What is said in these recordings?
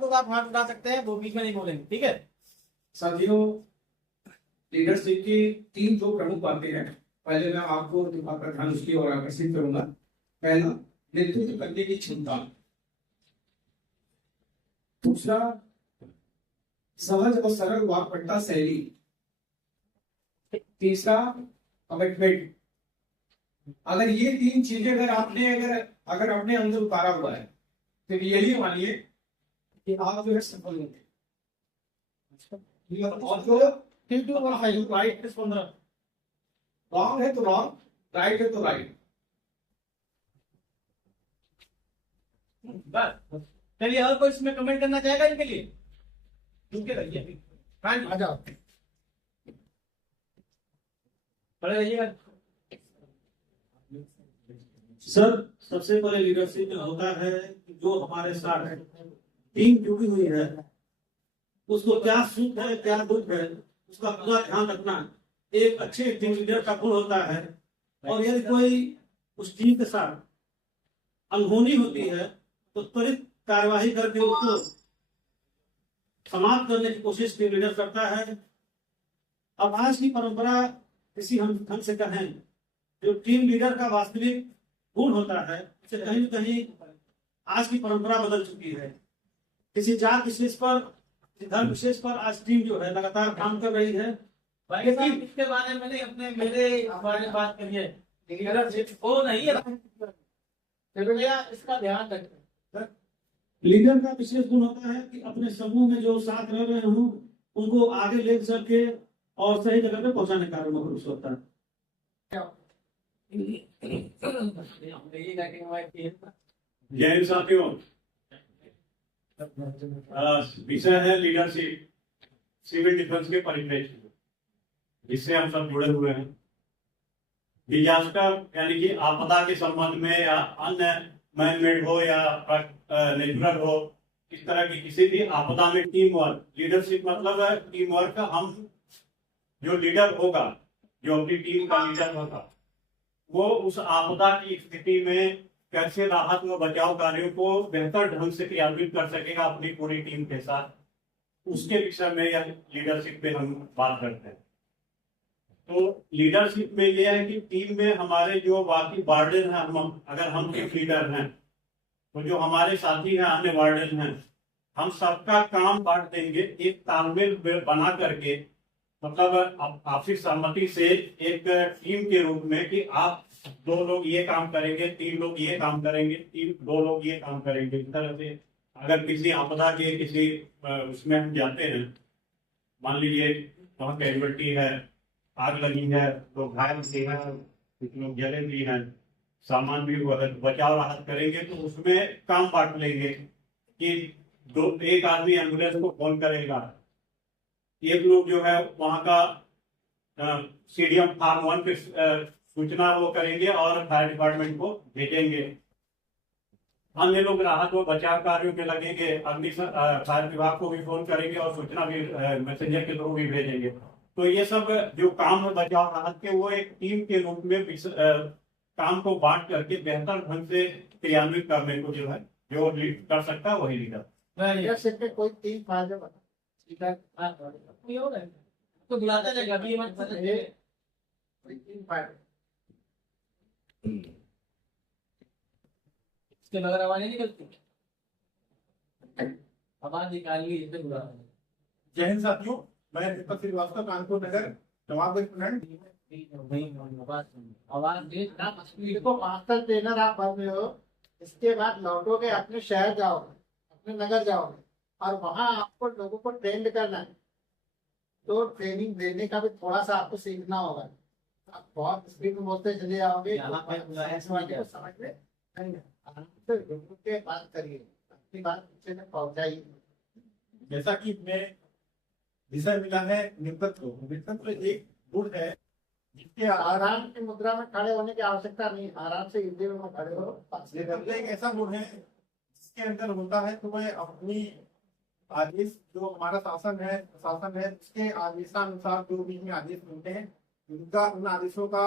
तो आप हाथ उठा सकते हैं, वो बीच में नहीं बोलेंगे, ठीक है। साथियों, लीडरशिप की तीन जो प्रमुख बातें हैं, पहले मैं आपको आपका ध्यान उसकी ओर आकर्षित करूंगा। पहला, नेतृत्व करने की क्षमता। दूसरा, सहज और सरल वाक्पटुता शैली। तीसरा, कमिटमेंट। अगर ये तीन चीजें अगर अपने अंदर उतारा हुआ है, तो यही मानिए कि आप जो है सफल होंगे। और जो राइट 15, रॉन्ग है तो रॉन्ग, राइट है तो राइट। बस चलिए, और कोई इसमें कमेंट करना चाहेगा इनके लिए? रुके रहिए, हाँ जी, आ जाओ। खड़े रहिएगा। सर, सबसे पहले लीडरशिप में होता है कि जो हमारे साथ टीम जुड़ी हुई है, उसको क्या सुख है क्या दुख है, उसका पूरा ध्यान रखना एक अच्छे टीम लीडर का गुण होता है। और यदि कोई उस टीम के साथ अनहोनी होती है तो त्वरित कार्यवाही करके उसको समाप्त करने की कोशिश टीम लीडर करता है। अब आज की परंपरा, किसी हम ढंग से कहें, जो टीम लीडर का वास्तविक गुण होता है, उसे कहीं न कहीं आज की परंपरा बदल चुकी है। किसी जात विशेष पर, किसी धर्म विशेष पर आज टीम जो है लगातार काम कर रही है। भाई साहब, इसके बारे में नहीं, अपने मेरे बारे में बात करिए। लीडरशिप वो नहीं है, कृपया इसका ध्यान रखें। लीडर का विशेष गुण होता है कि अपने समूह में जो साथ रह रहे हों उनको आगे ले चल के और सही जगह पे पहुंचाने का मनुष्य होता है। जय साथियों, विषय है लीडरशिप सिविल डिफेंस के परिप्रेक्ष्य में, जिससे हम सब जुड़े हुए हैं। डिजास्टर यानी कि आपदा के संबंध में या अन्य मैनमेड हो या नेचुरल हो, इस तरह की किसी भी आपदा में टीम वर्क, लीडरशिप मतलब है टीम वर्क। हम जो लीडर होगा, जो अपनी टीम का लीडर होगा, वो उस आपदा की स्थिति में कैसे राहत व बचाव कार्यों को बेहतर ढंग से क्रियान्वित कर सकेगा अपनी पूरी टीम के साथ, उसके विषय में या लीडरशिप पे हम बात करते हैं। तो लीडरशिप में यह है कि टीम में हमारे जो बाकी वार्डन हैं, अगर हम टीम लीडर हैं तो जो हमारे साथी हैं, अन्य वार्डन हैं, हम सबका काम बांट देंगे एक तालमेल बना करके, मतलब आपसी सहमति से एक टीम के रूप में कि आप 2 लोग ये काम करेंगे, 3 लोग ये काम करेंगे, 2 लोग ये काम करेंगे। इस तरह से अगर किसी आपदा के किसी उसमें हम जाते हैं, मान लीजिए वहाँ कैजुअलिटी है, आग लगी है, तो घायल भी हैं, कुछ लोग जले भी हैं, सामान भी बचाव राहत करेंगे, तो उसमें काम बांट लेंगे कि एक आदमी एम्बुलेंस को फोन करेगा, एक लोग जो है वहाँ का सीडीएम फार्म 1 पे सूचना वो करेंगे और फायर डिपार्टमेंट को भेजेंगे। अन्य लोग राहत व बचाव कार्यों में लगेंगे, फायर विभाग को भी फोन करेंगे और सूचना भी मैसेंजर के थ्रू भी भेजेंगे। तो ये सब जो काम है बचाव राहत के, वो एक टीम के रूप में काम को बांट करके बेहतर ढंग से क्रियान्वित करने को जो है जो लीड कर सकता है वही लीडर। कोई तीन फायदे तो बुलाता रहेगा अभी, मत बताइए। इसके बगैर आवाज नहीं निकलती, आवाज निकालिए इससे बुला। जय हिंद साथियों, मैं दीपक श्रीवास्तव, कानपुर नगर, नवाबगंज प्रखंड। देखो, मास्टर ट्रेनर आप बन रहे हो, इसके बाद लौटोगे अपने शहर जाओगे, अपने नगर जाओगे और वहां आपको लोगों को ट्रेंड करना है। तो ट्रेनिंग देने का भी थोड़ा सा आपको सीखना होगा। आप बहुत स्पीड में बोलते चले जाओगे, समझ में नहीं आराम से रुक के बात करिए, अपनी बात दूसरे तक पहुंचाइए। जैसा कि मैं विषय मिला है नेतृत्व। नेतृत्व एक गुण है जिसके आराम की मुद्रा में खड़े होने की आवश्यकता नहीं, आराम से हिंदी में खड़े हो। नेतृत्व एक ऐसा गुण है जिसके अंदर होता है तो वह अपनी आदेश, जो हमारा शासन है उसके आदेशानुसार जो भी आदेश मिलते हैं, उन आदेशों का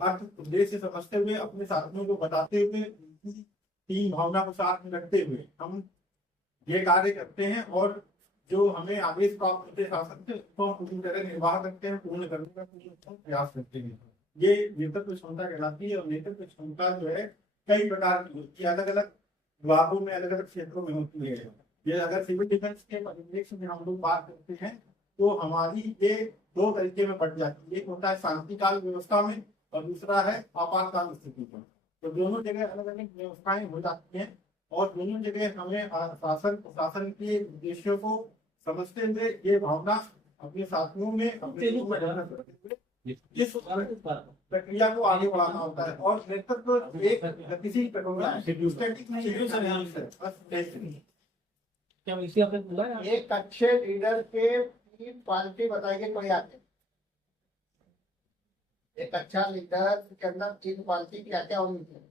अर्थ उद्देश्य समझते हुए, अपने साथियों को बताते हुए, उनकी टीम भावना को साथ में रखते हुए हम ये कार्य करते हैं और जो हमें आदेश प्राप्त होते हैं शासन से उसको हम पूरी तरह निर्वाह करते हैं, पूर्ण करने का पूर्ण प्रयास करते हैं। ये नेतृत्व क्षमता कहलाती है। और नेतृत्व क्षमता जो है कई प्रकार की होती है, अलग अलग विभागों में, अलग अलग क्षेत्रों में होती है। ये अगर सिविल डिफेंस के परिप्रेक्ष्य में हम लोग बात करते हैं तो हमारी ये दो तरीके में बढ़ जाती है। एक होता है शांतिकाल व्यवस्था में और दूसरा है आपातकाल स्थिति में। तो दोनों जगह अलग अलग व्यवस्थाएं हो जाती हैं और दोनों जगह हमें शासन के उद्देश्यों को समझते हुए ये भावना अपने साथियों में इस प्रक्रिया को आगे बढ़ाना होता है। और नेतृत्व एक गतिशील प्रक्रिया स्टैटिक नहीं है। क्या इसी आपने बोला है? एक अच्छे लीडर के 3 क्वालिटी बताएंगे कोई आते। एक अच्छा लीडर के अंदर 3 क्वालिटी क्या क्या होनी चाहिए?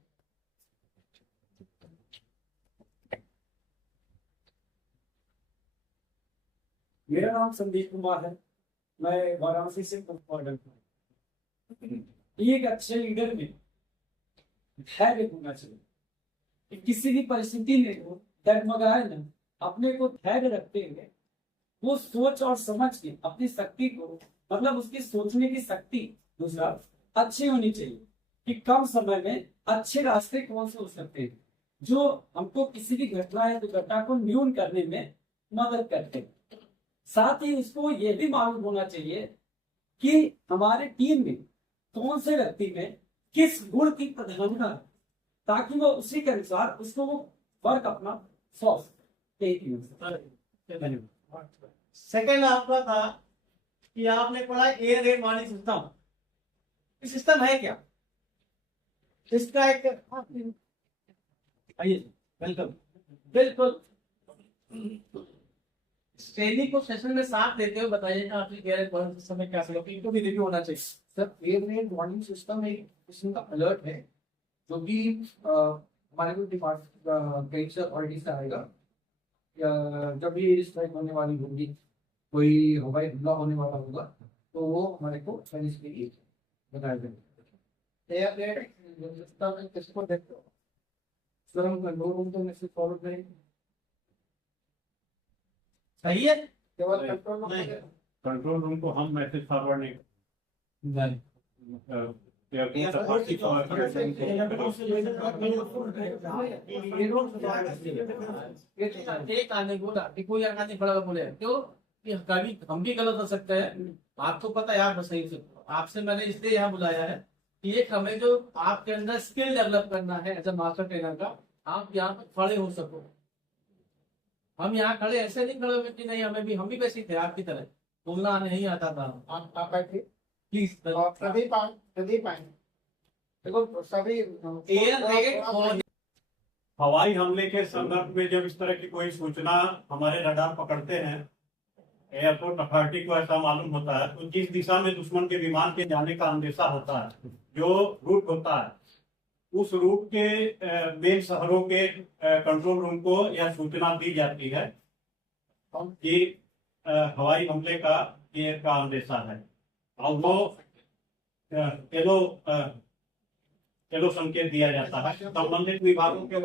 मेरा नाम संदीप कुमार है, मैं वाराणसी से ऑर्डर एक अच्छे लीडर में धैर्य होना चाहिए कि किसी भी परिस्थिति में वो डगमगाए न, अपने को धैर्य रखते हुए वो सोच और समझ के अपनी शक्ति को, मतलब उसकी सोचने की शक्ति दूसरा अच्छी होनी चाहिए कि कम समय में अच्छे रास्ते कौन से हो सकते हैं जो हमको किसी भी घटना या दुर्घटना को न्यून करने में मदद करते हैं। साथ ही उसको ये भी मालूम होना चाहिए कि हमारे टीम में कौन से व्यक्ति में किस गुण की प्रधानता है, ताकि वो उसी के अनुसार उसको वो वर्क अपना सॉल्व। सेकंड आपका था कि आपने पढ़ा air red warning system. System है क्या? इसका एक आइए वेलकम। बिल्कुल सैनिक को सेशन में साथ देते हुए बताइएगा आपकी एयर रेड वार्निंग सिस्टम में क्या सहयोग, इनको भी रिव्यू होना चाहिए। Sir air red warning system एक किस्म का अलर्ट है जो कि हमारे को डिपार्टमेंट से ऑलरेडी से आएगा या जब भी स्ट्राइक होने वाली होगी, कोई हवाई हमला होने वाला होगा तो वो हमारे को पहले से ही बताया जाएगा। एयर रेड सिस्टम में किसको देखते हो? सर हम कंट्रोल रूम तो मैसेज फॉरवर्ड करेंगे। सही है। केवल कंट्रोल रूम नहीं। कंट्रोल रूम को हम मैसेज फॉरवर्ड नहीं एक आने बोला कि कोई आने बड़ा बोले क्यों कि कभी हम भी गलत हो सकते हैं। आपको पता है आप सही से आपसे मैंने इसलिए यहाँ बुलाया है कि एक हमें जो आपके अंदर स्किल डेवलप करना है एज ए मास्टर ट्रेनर का, आप यहाँ पर खड़े हो सको। हम यहाँ खड़े ऐसे नहीं खड़े हुए कि नहीं हमें भी, हम भी वैसे थे आपकी तरह, बोलना नहीं आता था। आप बैठिए प्लीज प्रदीप आए। देखो सभी एयर रेड हवाई हमले के संदर्भ में जब इस तरह की कोई सूचना हमारे रडार पकड़ते हैं, एयरपोर्ट अथॉरिटी को ऐसा मालूम होता है तो जिस दिशा में दुश्मन के विमान के जाने का अंदेशा होता है, जो रूट होता है, उस रूट के मेन शहरों के कंट्रोल रूम को यह सूचना दी जाती है कि हवाई हमले का ये का अंदेशा है और वो चलो संकेत दिया जाता है संबंधित विभागों के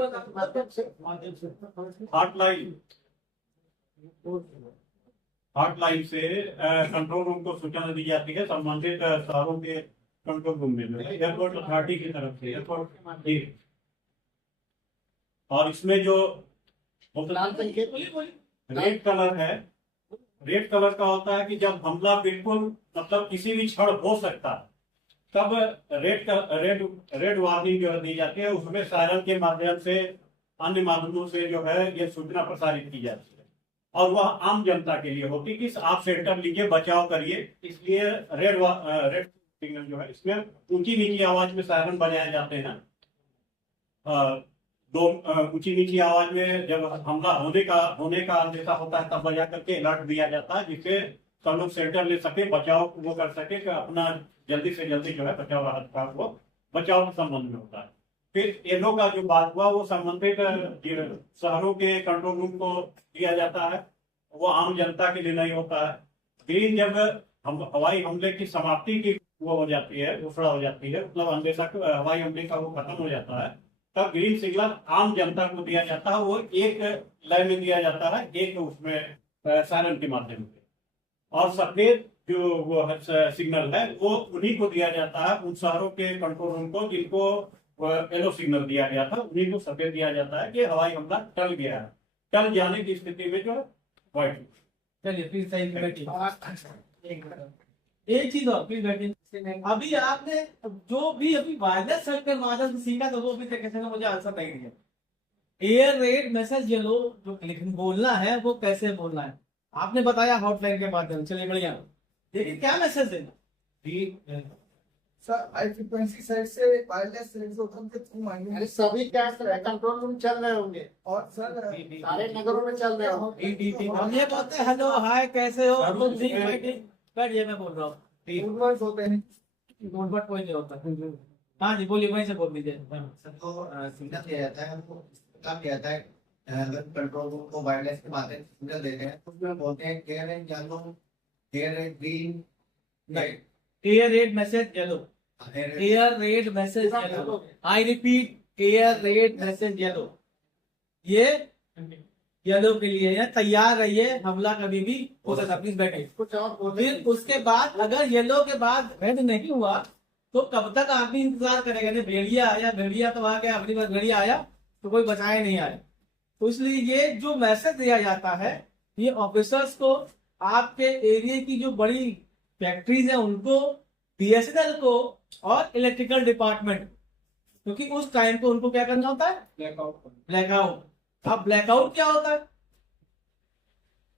हॉटलाइन से कंट्रोल रूम को सूचना दी जाती है संबंधित शहरों के कंट्रोल रूम में एयरपोर्ट अथॉरिटी की तरफ से एयरपोर्ट। और इसमें जो रेड कलर है, रेड कलर का होता है कि जब हमला बिल्कुल मतलब किसी भी क्षण हो सकता है तब रेड वार्निंग जो दी जाती है, उसमें सायरन के माध्यम से अन्य माध्यमों से जो है ये सूचना प्रसारित की जाती है और वह आम जनता के लिए होती है कि आप शेल्टर लीजिए, बचाव करिए। इसलिए रेड सिग्नल जो है इसमें ऊंची नीची आवाज में सायरन बजाए जाते हैं। दो ऊंची नीची आवाज में जब हमला होने का अंदेशा होता है तब बजा करके अलर्ट दिया जाता है जिससे सब लोग शेल्टर ले सके, बचाव वो कर सके कि अपना जल्दी से जल्दी जो है बचाव राहत का वो बचाव के संबंध में होता है। फिर येलो का जो बात हुआ वो संबंधित शहरों के कंट्रोल रूम को दिया जाता है, वो आम जनता के लिए नहीं होता है। ग्रीन जब हम हवाई हमले की समाप्ति की वो हो जाती है, घोषणा हो जाती है, मतलब अंदेशा हवाई हमले का वो खत्म हो जाता है, तब ग्रीन सिग्नल आम जनता को दिया जाता है, वो एक लय में दिया जाता है, एक उसमें सायरन के माध्यम से। और सफेद जो वो सिग्नल है वो उन्हीं को दिया जाता है, उन शहरों के कंट्रोल रूम को जिनको येलो सिग्नल दिया गया था, उन्हीं को सफेद दिया जाता है कि हवाई हमला टल गया है। टल जाने की स्थिति में जो है व्हाइट। चलिए फिर सही बैठिए। एक चीज और, प्लीज बैठिए। अभी आपने जो भी अभी वायरलेस सर्किट माध्यम से सीखा था वो अभी तक कैसे मुझे आंसर नहीं दिया। एयर रेड मैसेज येलो जो बोलना है वो कैसे बोलना है आपने बताया हॉटलाइन के माध्यम से। चलिए बढ़िया, लेकिन क्या मैसेज देना? सर हाई फ्रीक्वेंसी साइड से वायरलेस रेडियो के थ्रू मांगे। अरे सभी क्या कंट्रोल रूम चल रहे होंगे और सर सारे नगरों में चल रहे होंगे। हम ये बोलते हैं हेलो हाय कैसे हो, बैठिए मैं बोल रहा हूँ। यूनिवर्स होते हैं। बट कोई नहीं होता। हाँ जी बोलिए, वहीं से बोल दीजिए। सबको सिग्नल दिया जाता है, हमको काम दिया जाता है। अगर कंट्रोल रूम को वायरलेस के माध्यम से सिग्नल देते हैं तो उसमें बोलते हैं air and yellow, air and green, air red message yellow, air red message yellow. I repeat, air red message yellow. ये येलो के लिए है, तैयार रहिए, हमला कभी भी हो सकता है। प्लीज बैठिए। कुछ और बोले फिर उसके बाद अगर येलो के बाद रेड नहीं हुआ तो कब तक आदमी इंतजार करेगा? नहीं भेड़िया आया, भेड़िया तो आ गया, अगली बार भेड़िया आया तो कोई बचाए नहीं आया। तो इसलिए ये जो मैसेज दिया जाता है ये ऑफिसर्स को, आपके एरिया की जो बड़ी फैक्ट्रीज है उनको, बीएसएनएल को और इलेक्ट्रिकल डिपार्टमेंट, क्योंकि उस टाइम पे उनको क्या करना होता है? ब्लैकआउट। अब ब्लैकआउट क्या होता है?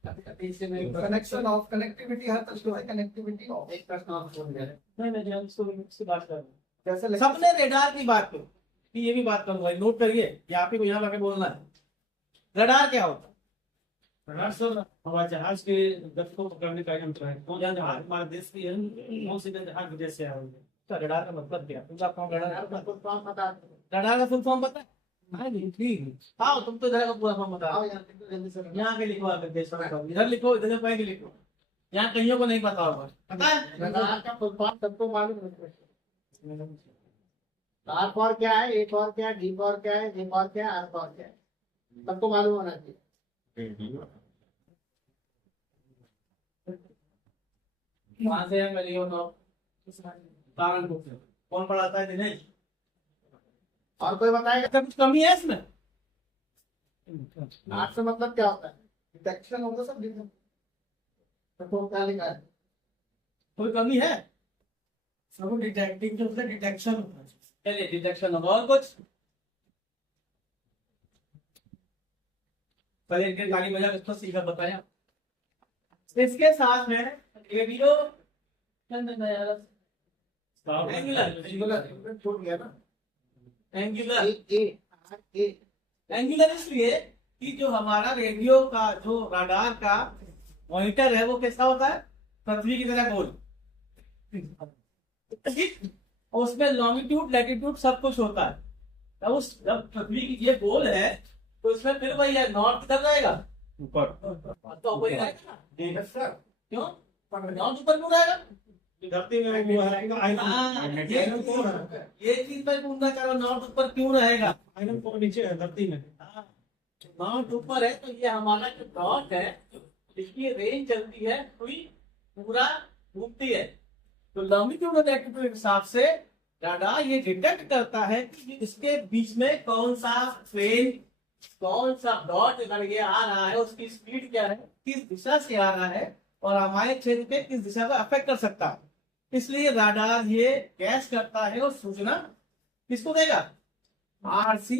कनेक्शन ऑफ, कनेक्टिविटी हर तरह से कनेक्टिविटी ऑफ। एक प्रश्न और बोल रहे हैं। नहीं उससे बात कर रहे हैं। जैसे सबने रेडार की बात करो कि ये भी बात करूंगा, नोट करिए, ये आप ही को यहाँ लाके बोलना है। रडार क्या होता है? रडार सर हवाई जहाज के गति को पकड़ने का यंत्र है। कौन सा जहाज हमारे देश की है, कौन से जहाज विदेश से आए होंगे? तो रडार का मतलब क्या है? आपको रडार का फुल फॉर्म बता दो। रडार का फुल फॉर्म पता है? हाँ जी ठीक। हाँ तुम तो इधर का पूरा फॉर्म बता। आओ यहाँ पे तो जल्दी से यहाँ के लिखो, आकर देश में इधर लिखो, इधर कहीं भी लिखो। यहाँ कईयों को नहीं पता होगा। पता है? रडार का फुल फॉर्म सबको मालूम है। आर फॉर क्या है, ए फॉर क्या है, डी फॉर क्या है, जे फॉर क्या है, आर फॉर क्या है, सबको मालूम होना चाहिए। वहां से मैं लियो तो सहारनपुर से कौन पढ़ाता है दिनेश? और कोई बताएगा? क्या कुछ कमी है इसमें? आर से मतलब क्या होता है? डिटेक्शन होगा सब डिटेक्शन। सबको क्या लिखा है? कोई कमी है? सब डिटेक्टिंग जो है डिटेक्शन होता है। चलिए डिटेक्शन होगा। और कुछ? पहले इनके गाली बजा इसको सीखा बताया। इसके साथ में रेडियो एंगुलर छूट गया ना। एंगुलर ए एंगुलर इसलिए कि जो हमारा रेडियो का जो रडार का मॉनिटर है वो कैसा होता है? पृथ्वी की तरह गोल। और उसमें लॉन्गिट्यूड लैटिट्यूड सब कुछ होता है। तब उस जब पृथ्वी की ये गोल है तो इसमें फिर वही है, नॉर्थ किधर रहेगा? ऊपर। तो वही रहेगा ना। सर क्यों? नॉर्थ ऊपर क्यों रहेगा? धरती में वो है हाँ, आयरन ये चीज मैं पूछना चाह रहा हूँ, नॉर्थ ऊपर क्यों रहेगा? आयरन को नीचे है धरती में। नॉर्थ ऊपर है तो ये हमारा जो डॉट है इसकी रेंज चलती है पूरी पूरा घूमती है। तो लॉन्गिट्यूड और लैटिट्यूड के हिसाब से रडार ये डिटेक्ट करता है कि इसके बीच में कौन सा ट्रेन, कौन सा डॉट लड़के आ रहा है, उसकी स्पीड क्या है, किस दिशा से आ रहा है और हमारे क्षेत्र पे किस दिशा को अफेक्ट कर सकता है। इसलिए रडार ये गैस करता है और सूचना किसको देगा? RC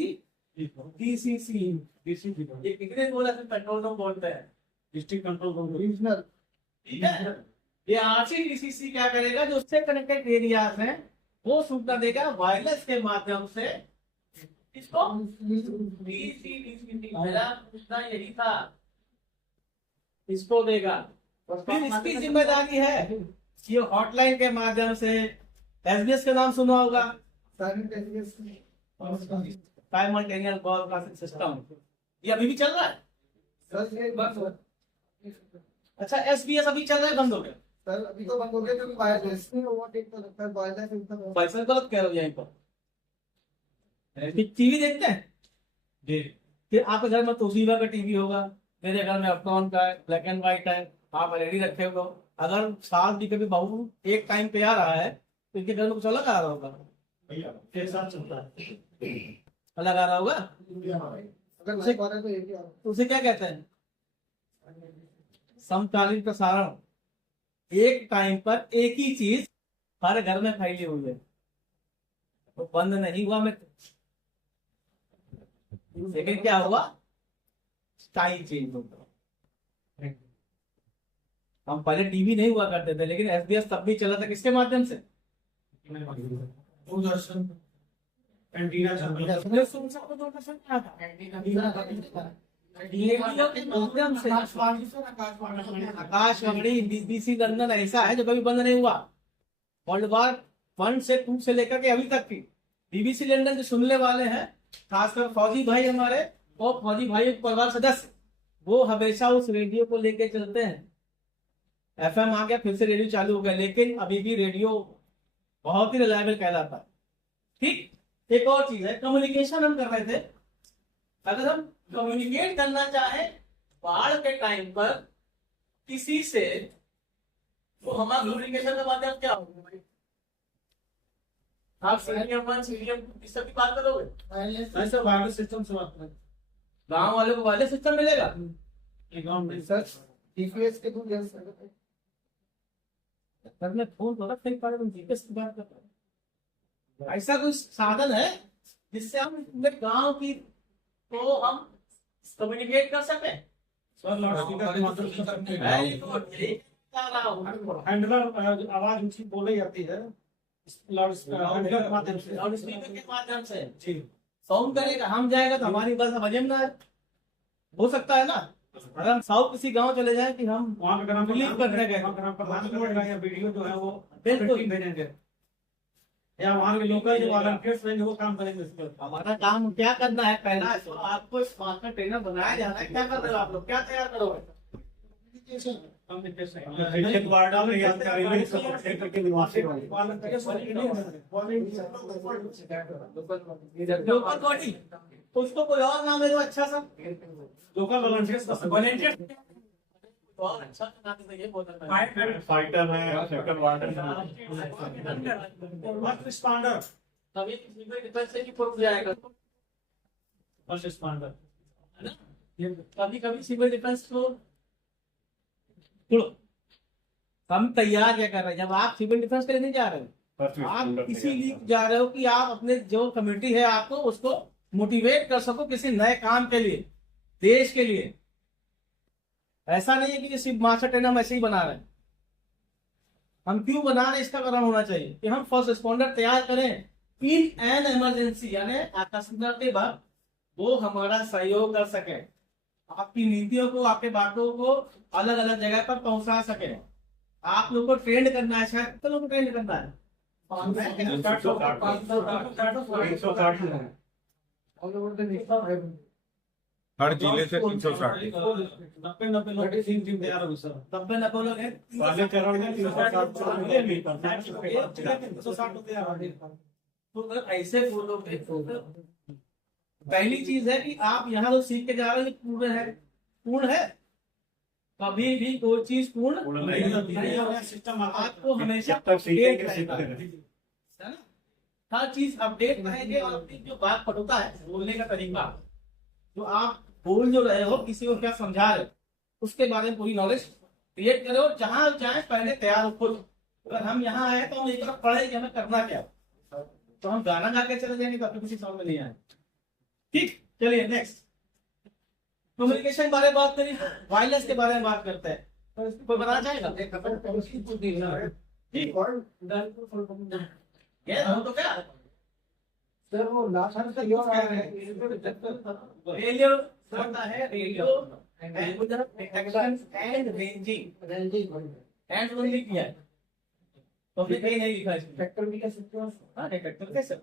DCC. ये कितने बोला कंट्रोल रूम बोलते हैं, डिस्ट्रिक्ट कंट्रोल रूम। रीजनल। ठीक है। ये आरसी डीसीसी क्या करेगा? जो उससे कनेक्टेड एरियाज हैं वो सूचना देगा वायरलेस के माध्यम से। इसको डीसीसी मेरा पूछना यही था, इसको देगा। फिर इसकी जिम्मेदारी है ये हॉटलाइन के माध्यम से, एसबीएस का नाम सुना होगा, साइमल्टेनियस ब्रॉडकास्टिंग सिस्टम, ये अभी भी चल रहा है। सर ये बंद अच्छा एसबीएस अभी चल रहा है, बंद हो गया? सर अभी तो बंद हो गया क्योंकि वायरलेस में वो ठीक तो लगता है वायरलेस एकदम। पैसा गलत कह रहे हो यहीं पर। टीवी देखते हैं फिर आपके घर में तोशिबा का टीवी होगा, मेरे घर में अपटॉन का है, ब्लैक एंड व्हाइट है, आप एलईडी रखे हो। अगर साल भी कभी बहू एक टाइम पे आ रहा है तो इनके घर में कुछ अलग आ रहा होगा, अलग आ रहा होगा। अगर लाइव आ रहा है तो एक ही आ रहा है। तो उसे क्या कहते हैं? समकालीन प्रसारण। एक टाइम पर एक ही चीज हर घर में फैली हुई है, तो बंद नहीं हुआ मैं, लेकिन क्या हुआ, स्टाइल चेंज हो गया। हम पहले टीवी नहीं हुआ करते थे, लेकिन एसबीएस तब भी चला था किसके माध्यम से? Doordarshan antenna Akashvani, BBC London ऐसा है जो कभी बंद नहीं हुआ। वर्ल्ड वॉर 1 से 2 से लेकर के अभी तक की बीबीसी लंदन जो सुनने वाले हैं, खासकर फौजी भाई हमारे और फौजी भाई परिवार सदस्य, वो हमेशा उस रेडियो को लेके चलते हैं। एफएम आ गया, फिर से रेडियो चालू हो गया, लेकिन अभी भी रेडियो बहुत ही रिलायबल कहलाता है। ठीक, एक और चीज है, कम्युनिकेशन हम कर रहे थे। अगर हम कम्युनिकेट करना चाहे बाढ़ के टाइम पर किसी से, तो हमारा कम्युनिकेशन का माध्यम क्या होगा भाई? आप सीनियर 1 सीनियर 2 किससे भी बात करोगे? ऐसा वायरलेस सिस्टम से बात करें। गांव वाले को वायरलेस सिस्टम मिलेगा। गाँव में सर जीपीएस के थ्रू घर में फोन तो रख नहीं पा रहे, जीपीएस की बात कर रहे हैं। ऐसा कोई साधन है जिससे हम पूरे गांव की को हम कम्युनिकेट कर सके? सर लाउडस्पीकर के माध्यम से करते हैं। वेरी गुड, यही बता रहा हूं। हैंडलर आवाज ऊंची बोली जाती है लाउडस्पीकर हैंडलर के माध्यम से। लाउडस्पीकर के माध्यम से जी साउंड करेगा, हम जाएगा तो हमारी बात समझ में ना आए। हो सकता है ना, अगर हम साउथ किसी गांव चले जाएं कि हम वहाँ पे अगर हम क्लिक करने गए, या वीडियो जो है वो बिल्कुल भेजेंगे, या वहाँ के लोकल जो वॉलंटियर्स रहेंगे वो काम करेंगे इस पर। हमारा काम क्या करना है, पहला तो आपको स्मार्ट ट्रेनर बनाया जाना है। क्या कर रहे हो आप लोग, क्या तैयार करोगे? शिक्षक वार्डा में याद करेंगे सब क्षेत्र के निवासी लोकल बॉडी, उसको कोई और नाम दे दो अच्छा सा, लोकल वॉलंटियर्स वॉलंटियर और अच्छा नाम दे दो, ये बोल रहा है। फाइटर है, सेक्टर वार्डन फर्स्ट रिस्पॉन्डर तभी सिविल डिफेंस से ही प्रूफ जाएगा, फर्स्ट रिस्पॉन्डर है ना। कभी कभी सिविल डिफेंस को छोड़ो, हम तैयार क्या कर रहे हैं? जब आप सिविल डिफेंस के लिए नहीं जा रहे हो, आप इसीलिए जा रहे हो कि आप अपने जो कम्युनिटी है आपको उसको मोटिवेट कर सको किसी नए काम के लिए, देश के लिए। ऐसा नहीं है कि सिर्फ मास्टर ट्रेनर हम ऐसे ही बना रहे हैं। हम क्यों बना रहे हैं इसका कारण होना चाहिए कि हम फर्स्ट रिस्पॉन्डर तैयार करें इन एन इमरजेंसी, यानी आकस्मिक के बाद वो हमारा सहयोग कर सके, आपकी नीतियों को, आपके बातों को अलग अलग जगह पर पहुंचा सके। आप लोगों को ट्रेंड करना है, शायद कितने लोगों को ट्रेंड करना है? 360 हर जिले से 360 90 लोग की टीम तैयार होगी सर। 90 लोग हैं, पहले चरण में 360 तो अगर ऐसे बोलोगे तो पहली चीज है कि आप यहाँ तो सीख के जा रहे हो, पूर्ण है, पूर्ण है। कभी भी कोई चीज पूर्ण नहीं होती है। सिस्टम आपको हमेशा जब तक सीखेंगे update सीखते रहेगा, रहेंगे। है ना। हर चीज अपडेट रहेंगे और अपनी जो बात पटोता है, बोलने का तरीका, जो आप बोल जो रहे हो, किसी को क्या समझा रहे हो, उसके बारे में पूरी नॉलेज क्रिएट करो। जहां जाए पहले तैयार हो खुद। अगर हम यहाँ आए तो हम एक तरफ पढ़े कि हमें करना क्या, तो हम गाना गा के चले जाएंगे तो आपको किसी समझ में नहीं आए। ठीक, चलिए नेक्स्ट कम्युनिकेशन के बारे में बात करिए, वायरलेस के बारे में बात करते हैं। कोई बताना चाहेगा? ये हम तो क्या सर वो लास्ट से यूज कर रहे रेडियो होता है, radio detection and ranging, and only किया है तो फिर कहीं नहीं लिखा है ट्रैक्टर भी कर सकते हो। हाँ, डिटेक्टर कैसे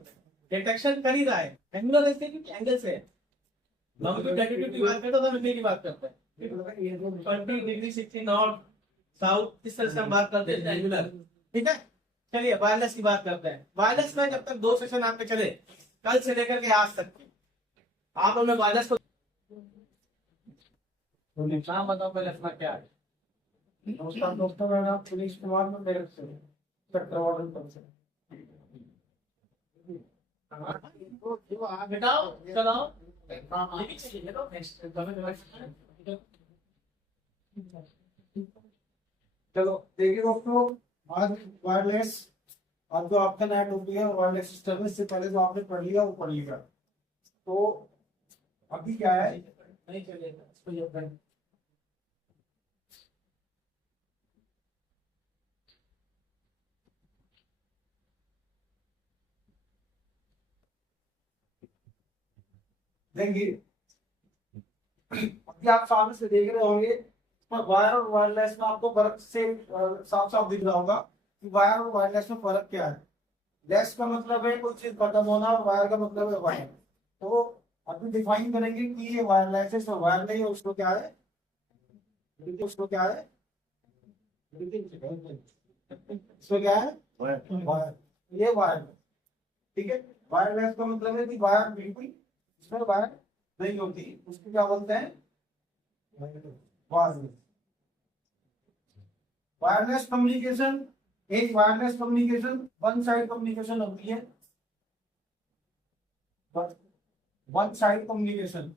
डिटेक्शन कर ही रहा है, एंगुलर ऐसे कि एंगल से। हम तो डेटिट्यूड की बात करते हैं तो हम की बात करते हैं 20 डिग्री 60 नॉर्थ साउथ, इस तरह से हम बात करते हैं एंगुलर। ठीक है, चलिए वायरलेस की बात करते हैं। वायरलेस में जब तक 2 सेशन आपके चले, कल से लेकर के आज तक की, आप हमें वायरस को नाम बताओ पहले अपना क्या है। नमस्कार दोस्तों, मेरा नाम पुलिस कुमार में मेरे से चक्रवार्डन पर से। बेटाओ चलाओ ये भी चाहिए तो नेक्स्ट चलो देखिए दोस्तों, आज वायरलेस और जो आपका नेट हो गया वायरलेस सिस्टम, इससे पहले जो आपने पढ़ लिया वो पढ़ लिया। तो अभी क्या है, नहीं चलेगा इसको ये बंद। देंगे। अभी आप सामने से देख रहे होंगे, वायर और वायरलेस में आपको फर्क से साफ साफ दिख रहा होगा कि वायर और वायरलेस में फर्क क्या है। लेस का मतलब है कोई चीज खत्म होना और वायर का मतलब है वायर। तो अभी डिफाइन करेंगे कि ये वायरलेस है, तो वायर नहीं है, उसको क्या है, उसको क्या है, इसको क्या है, वायर। ये वायर, ठीक है। वायरलेस का मतलब है कि वायर बिल्कुल इसमें वायर नहीं होती, उसको क्या बोलते हैं, वायरलेस। वायरलेस कम्युनिकेशन, एक wireless communication one side communication होती है। One side communication,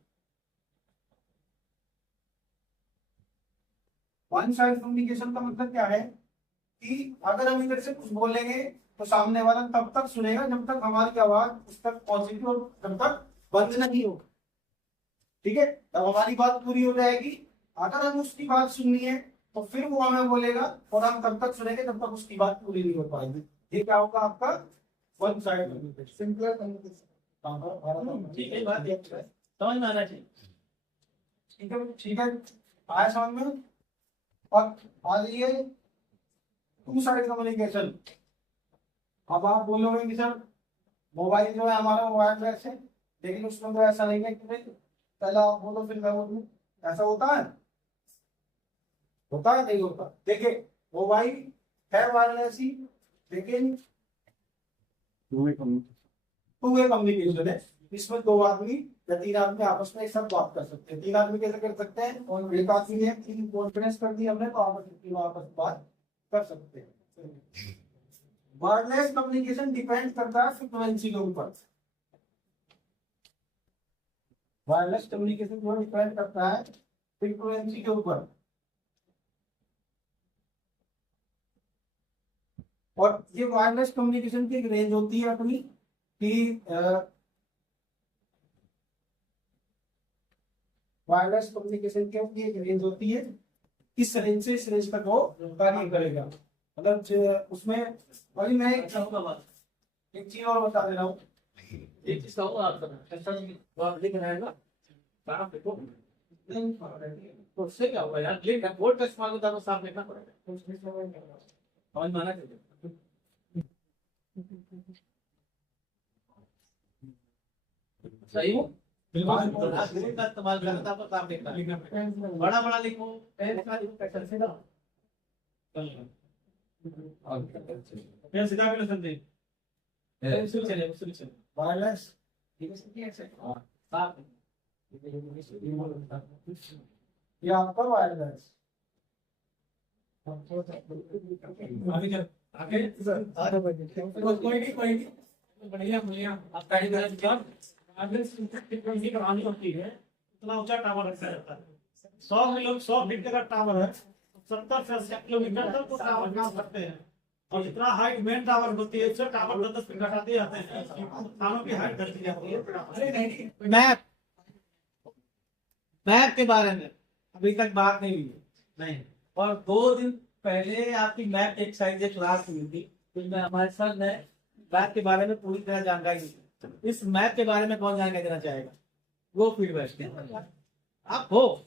one side communication का मतलब क्या है कि अगर हम इधर से कुछ बोलेंगे तो सामने वाला तब तक सुनेगा जब तक हमारी आवाज उस तक पहुंचेगी और जब तक बंद नहीं होगा, ठीक है। तब हमारी बात पूरी हो जाएगी। अगर हम उसकी बात सुननी है तो फिर वो हमें बोलेगा और हम तब तक सुनेंगे जब तक उसकी बात पूरी नहीं हो पाएगी। ये क्या होगा आपका one side communication, simple communication. ठीक है, बात समझ में आना चाहिए। ठीक है, ठीक है, आया समझ में। और आ जाइए टू साइड कम्युनिकेशन। अब आप बोलोगे कि सर मोबाइल जो है हमारा वायरलेस है, लेकिन उसमें तो ऐसा नहीं है कि नहीं, पहले आप बोलो फिर मैं बोलूं, ऐसा होता है, होता है नहीं होता। देखिए मोबाइल है वायरलेस ही, लेकिन टू वे कम्युनिकेशन है। इसमें दो आदमी या तीन आदमी आपस में सब बात कर सकते हैं। तीन आदमी कैसे कर सकते हैं, और एक आदमी है, तीन कॉन्फ्रेंस कर दी हमने तो आपस में तीनों आपस में बात कर सकते हैं। वायरलेस कम्युनिकेशन डिपेंड करता है फ्रीक्वेंसी के ऊपर। वायरलेस कम्युनिकेशन जो डिपेंड करता है फ्रीक्वेंसी के ऊपर। और ये वायरलेस कम्युनिकेशन की एक रेंज होती है अपनी कि वायरलेस कम्युनिकेशन की एक रेंज होती है, इस रेंज से इस रेंज तक वो कार्य करेगा। मतलब उसमें वही मैं एक चीज और बता दे रहा हूँ। एक चीज कहूँ आप लिख रहे हैं ना, साफ लिखो। तो उससे क्या होगा यार, लिख बोर्ड टेस्ट मांगो तो साफ लिखना पड़ेगा, समझ में आना चाहिए। सही हो, बिल्कुल का इस्तेमाल करता है, साफ लिखना, बड़ा बड़ा लिखो, पैटर्न से ना सीधा भी लसन दे चले वायरलेस साफ ये आपका वायरलेस। अभी जब आगे कोई नहीं बढ़िया बढ़िया आप पहली बार जब फ्रीक्वेंसी बढ़ानी होती है, इतना ऊंचा टावर रखा जाता है। 100 फीट का टावर है, 70 से 80 किलोमीटर तक वो टावर काम करते हैं। और जितना हाइट मेन टावर होती है उससे टावर 10 फीट घटाते जाते हैं, स्थानों की हाइट घटती जाती है। अरे नहीं, मैप के बारे में अभी तक बात नहीं हुई नहीं। और 2 दिन पहले आपकी मैप एक्सरसाइज एक क्लास हुई थी, जिसमें हमारे सर ने मैप के बारे में पूरी तरह जानकारी दी। इस मैप के बारे में कौन जानकारी देना चाहेगा, वो फीडबैक आप हो